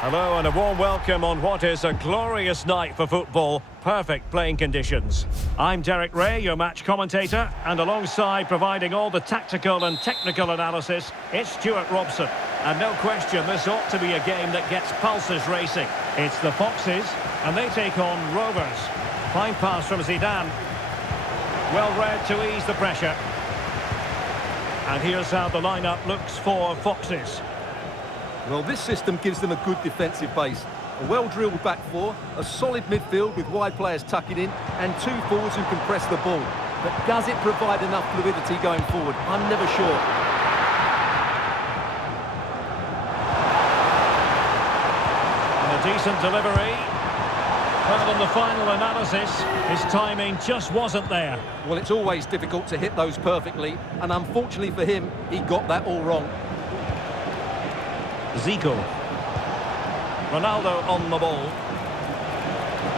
Hello and a warm welcome on what is a glorious night for football. Perfect playing conditions. I'm Derek Ray, your match commentator, and alongside providing all the tactical and technical analysis, it's Stuart Robson. And no question, this ought to be a game that gets pulses racing. It's the Foxes, and they take on Rovers. Fine pass from Zidane. Well read to ease the pressure. And here's how the lineup looks for Foxes. Well, this system gives them a good defensive base. A well-drilled back four, a solid midfield with wide players tucking in, and two forwards who can press the ball. But does it provide enough fluidity going forward? I'm never sure. And a decent delivery. Well, on the final analysis, his timing just wasn't there. Well, it's always difficult to hit those perfectly, and unfortunately for him, he got that all wrong. Zico. Ronaldo on the ball.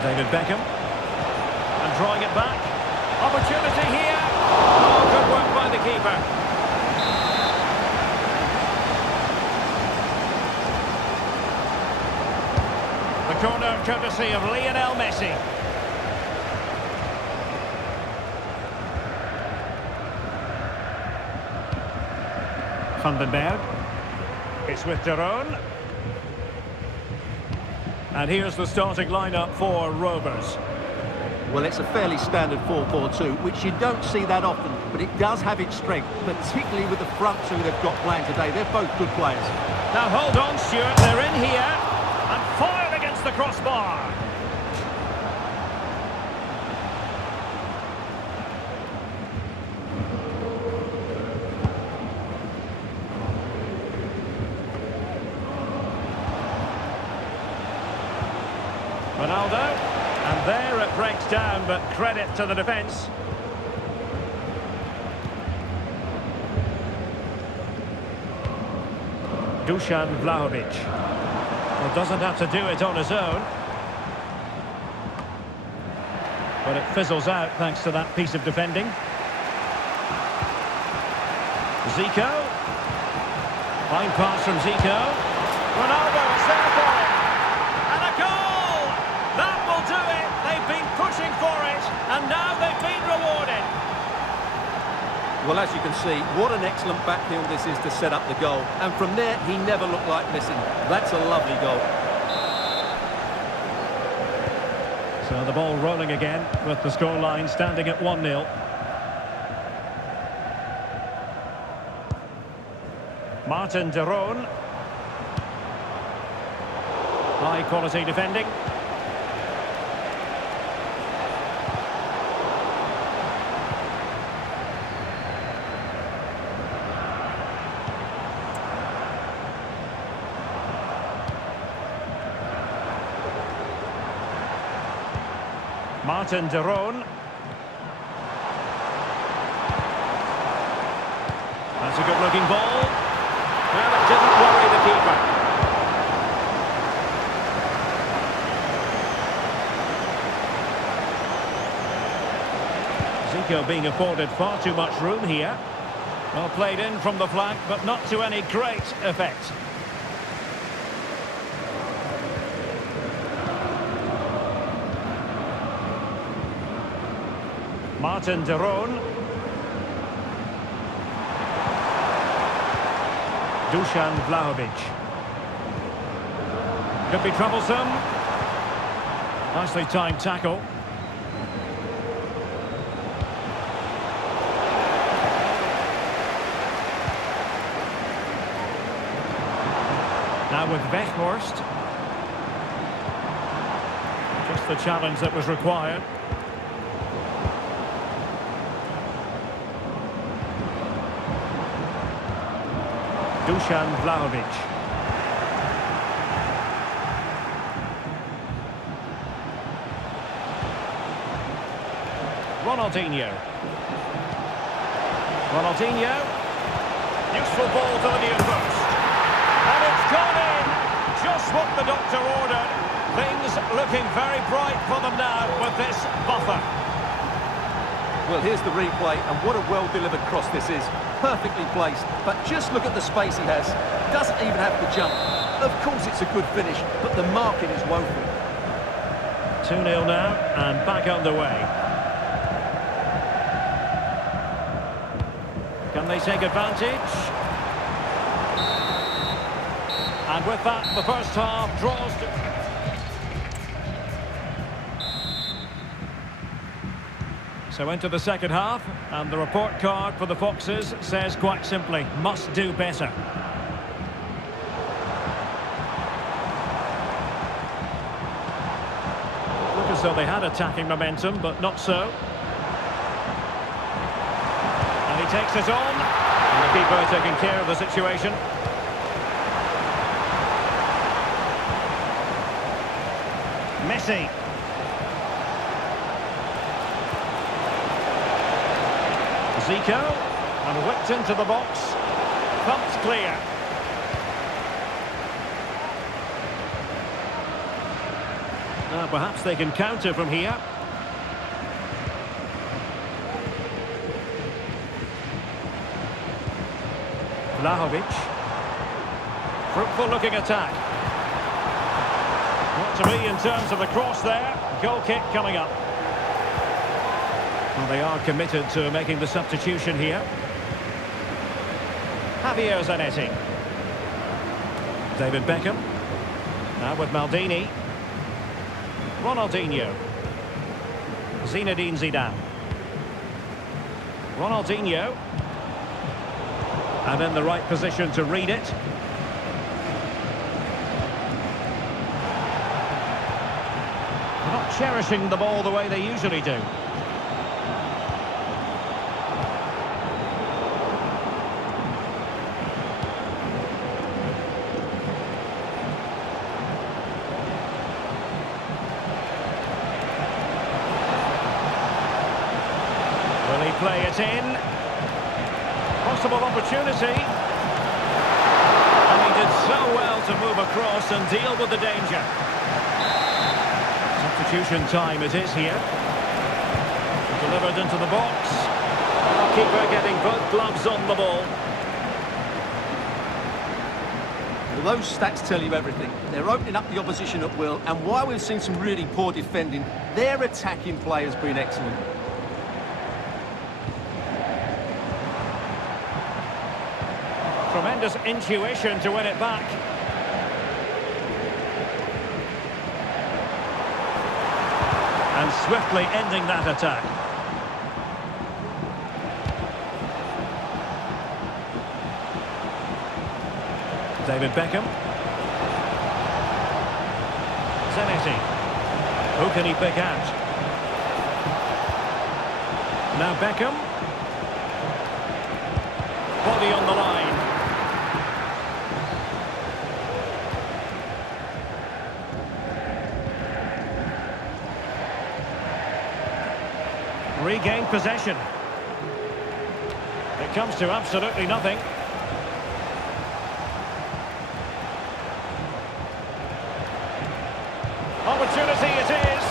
David Beckham. And drawing it back. Opportunity here. Oh, good work by the keeper. The corner courtesy of Lionel Messi. Van den Berg. It's with De Roon. And here's the starting lineup for Rovers. Well, it's a fairly standard 4-4-2, which you don't see that often, but it does have its strength, particularly with the front two they've got playing today. They're both good players. Now hold on, Stuart, they're in here, and fired against the crossbar. Ronaldo, and there it breaks down, but credit to the defence. Dusan Vlahovic. Well, doesn't have to do it on his own. But it fizzles out thanks to that piece of defending. Zico. Fine pass from Zico. Ronaldo is there for it. And a goal! That will do it. They've been pushing for it, and now they've been rewarded. Well, as you can see, what an excellent backfield this is to set up the goal. And from there, he never looked like missing. That's a lovely goal. So the ball rolling again with the scoreline standing at 1-0. Martin De Roon. High quality defending. Martin De Roon. That's a good-looking ball. Well, it didn't worry the keeper. Zico being afforded far too much room here. Well played in from the flank, but not to any great effect. Martin De Roon. Dusan Vlahovic. Could be troublesome. Nicely timed tackle. Now with Weghorst. Just the challenge that was required. Dusan Vlahovic. Ronaldinho. Ronaldinho. Useful ball to the near post. And it's gone in! Just what the doctor ordered. Things looking very bright for them now with this buffer. Well, here's the replay, and what a well-delivered cross this is. Perfectly placed, but just look at the space he has. Doesn't even have to jump. Well, of course it's a good finish, but the marking is woeful. 2-0 now, and back underway. Can they take advantage? And with that, the first half draws to... So into the second half, and the report card for the Foxes says quite simply, must do better. Look as though they had attacking momentum, but not so. And he takes it on, and the keeper taking care of the situation. Messi. Zico, and whipped into the box. Thumped clear. Perhaps they can counter from here. Vlahovic. Fruitful looking attack. What to be in terms of the cross there. Goal kick coming up. Well, they are committed to making the substitution here. Javier Zanetti. David Beckham. Now with Maldini. Ronaldinho. Zinedine Zidane. Ronaldinho. And in the right position to read it. They're not cherishing the ball the way they usually do. Play it in. Possible opportunity. And he did so well to move across and deal with the danger. Substitution time it is here. Delivered into the box. Keeper getting both gloves on the ball. Well, those stats tell you everything. They're opening up the opposition at will, and while we've seen some really poor defending, their attacking play has been excellent. Tremendous intuition to win it back. And swiftly ending that attack. David Beckham. Zanetti. Who can he pick out? Now Beckham. Body on the line. Regained possession. It comes to absolutely nothing. Opportunity it is.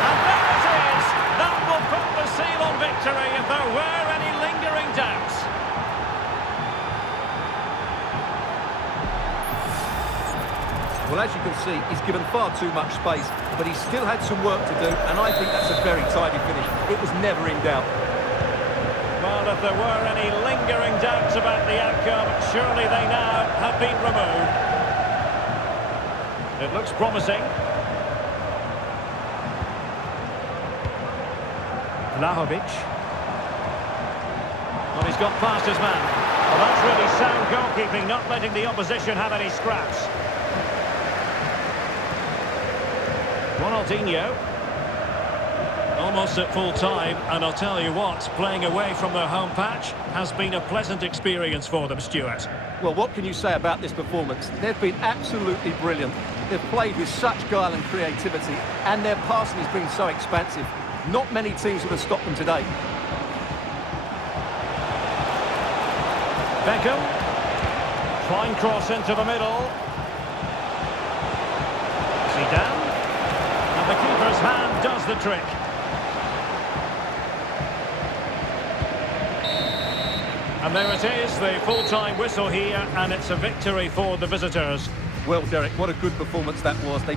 And there it is. That will put the seal on victory if there were any lingering doubts. Well, as you can see, he's given far too much space, but he still had some work to do, and I think that's a very tidy finish. It was never in doubt. Well, if there were any lingering doubts about the outcome, surely they now have been removed. It looks promising. Vlahovic. Well, he's got past his man. Well, that's really sound goalkeeping, not letting the opposition have any scraps. Ronaldinho. Almost at full time, and I'll tell you what, playing away from their home patch has been a pleasant experience for them, Stuart. Well, what can you say about this performance? They've been absolutely brilliant. They've played with such guile and creativity, and their passing has been so expansive. Not many teams would have stopped them today. Beckham. Fine cross into the middle. Zidane. And the keeper's hand does the trick. And there it is, the full-time whistle here, and it's a victory for the visitors. Well, Derek, what a good performance that was. They